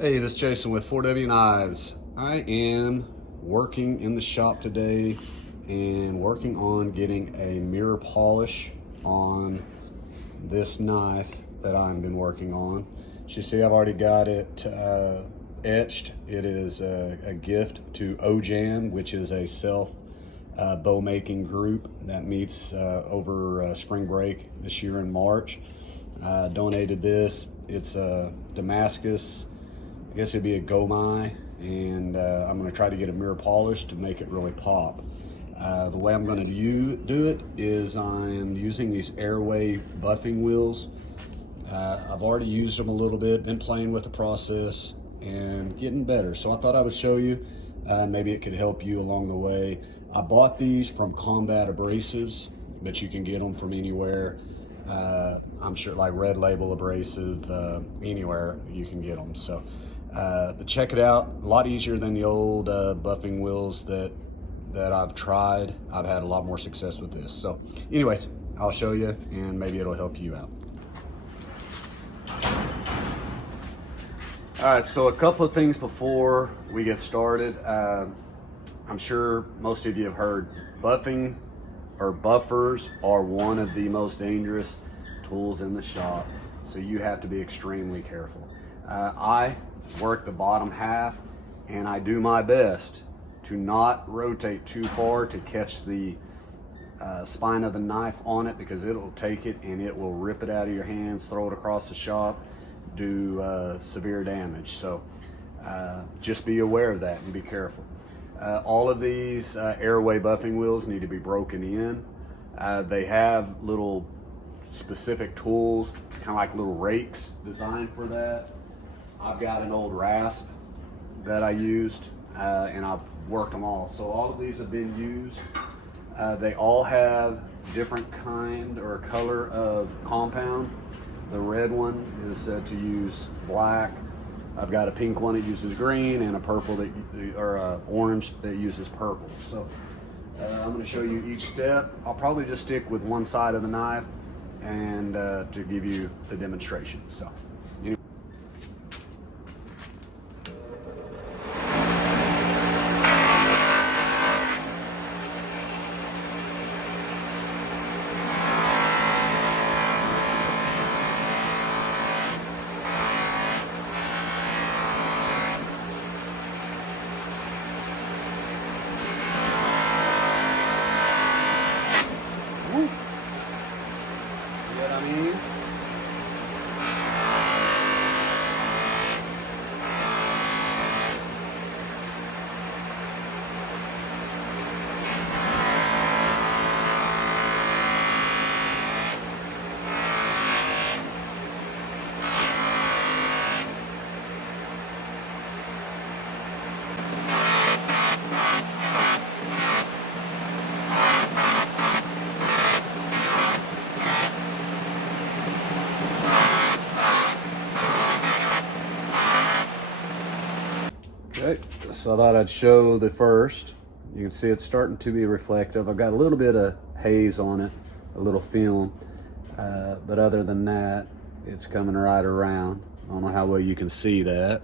Hey, this is Jason with 4W Knives. I am working in the shop today and working on getting a mirror polish on this knife that I've been working on. As you see, I've already got it etched. It is a gift to OJAM, which is a self bow making group that meets over spring break this year in March. Donated this. It's a Damascus, I guess it'd be a Gomai, and I'm going to try to get a mirror polish to make it really pop. The way I'm going to do it is I'm using these airway buffing wheels. I've already used them a little bit, been playing with the process and getting better. So I thought I would show you, maybe it could help you along the way. I bought these from Combat Abrasives, but you can get them from anywhere. I'm sure like Red Label Abrasive, anywhere you can get them. So but check it out, a lot easier than the old buffing wheels that I've tried. I've had a lot more success with this. So anyways, I'll show you and maybe it'll help you out. All right, so a couple of things before we get started. I'm sure most of you have heard buffing or buffers are one of the most dangerous tools in the shop. So you have to be extremely careful. I work the bottom half and I do my best to not rotate too far to catch the spine of the knife on it, because it'll take it and it will rip it out of your hands, throw it across the shop, do severe damage. So just be aware of that and be careful. All of these airway buffing wheels need to be broken in. They have little specific tools, kind of like little rakes designed for that. I've got an old rasp that I used and I've worked them all. So all of these have been used. They all have different kind or color of compound. The red one is said to use black. I've got a pink one that uses green and a purple that, or orange that uses purple. So I'm going to show you each step. I'll probably just stick with one side of the knife and to give you the demonstration. So. Okay, so I thought I'd show the first. You can see it's starting to be reflective. I've got a little bit of haze on it, a little film, but other than that, it's coming right around. I don't know how well you can see that.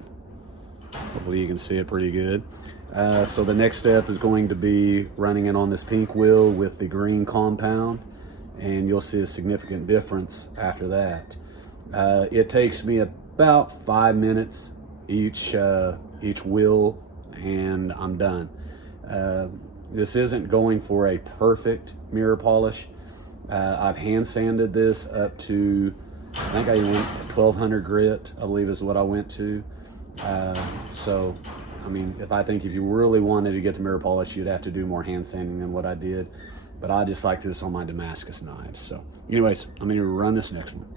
Hopefully you can see it pretty good. So the next step is going to be running it on this pink wheel with the green compound, and you'll see a significant difference after that. It takes me about 5 minutes each wheel and I'm done. This isn't going for a perfect mirror polish. I've hand sanded this up to, I think I went 1200 grit, I believe is what I went to. So, I mean, if you really wanted to get the mirror polish, you'd have to do more hand sanding than what I did. But I just like this on my Damascus knives. So anyways, I'm gonna run this next one.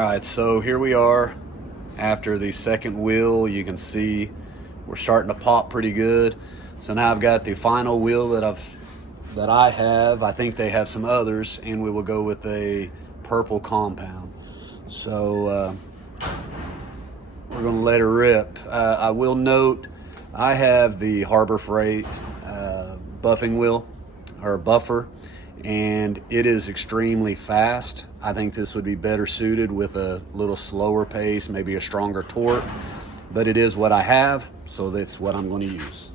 right, so here we are after the second wheel. You can see we're starting to pop pretty good. So now I've got the final wheel that I have. I think they have some others, and we will go with a purple compound. So we're gonna let her rip. I will note I have the Harbor Freight buffing wheel or buffer, and it is extremely fast. I think this would be better suited with a little slower pace, maybe a stronger torque, but it is what I have, so that's what I'm going to use.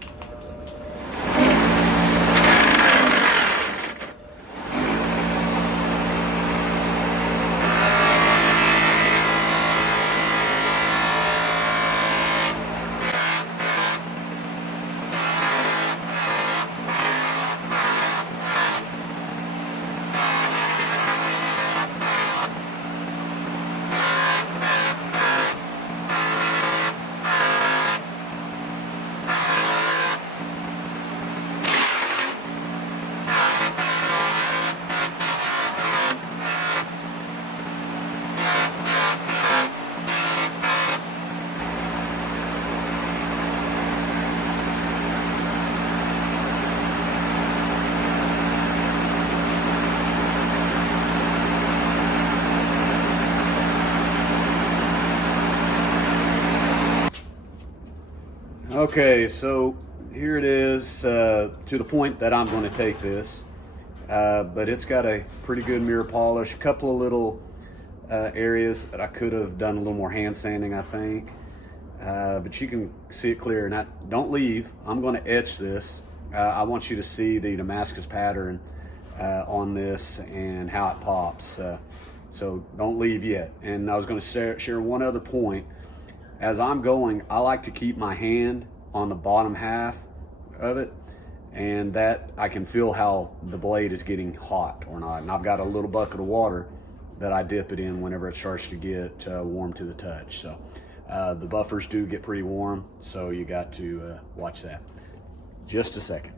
Okay, so here it is to the point that I'm going to take this, but it's got a pretty good mirror polish, a couple of little areas that I could have done a little more hand sanding, I think, but you can see it clear. Now, don't leave. I'm going to etch this. I want you to see the Damascus pattern on this and how it pops, so don't leave yet. And I was going to share one other point. As I'm going, I like to keep my hand on the bottom half of it, and that I can feel how the blade is getting hot or not. And I've got a little bucket of water that I dip it in whenever it starts to get warm to the touch. So the buffers do get pretty warm, so you got to watch that. Just a second.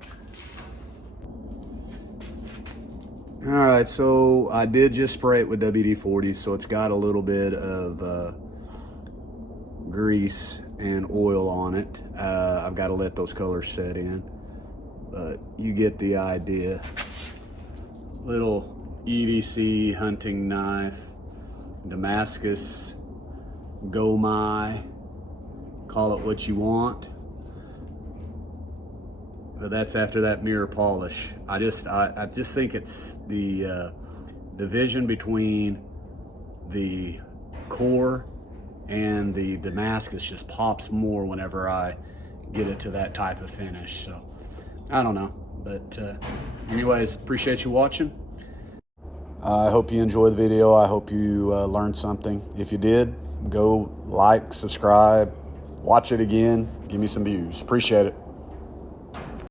All right, so I did just spray it with WD-40, so it's got a little bit of grease and oil on it. I've got to let those colors set in, but you get the idea. Little EDC hunting knife, Damascus Gomai, call it what you want, but that's after that mirror polish. I just think it's the division between the core and the Damascus just pops more whenever I get it to that type of finish. So I don't know, but anyways, appreciate you watching. I hope you enjoyed the video. I hope you learned something. If you did, go like, subscribe, watch it again, give me some views. Appreciate it.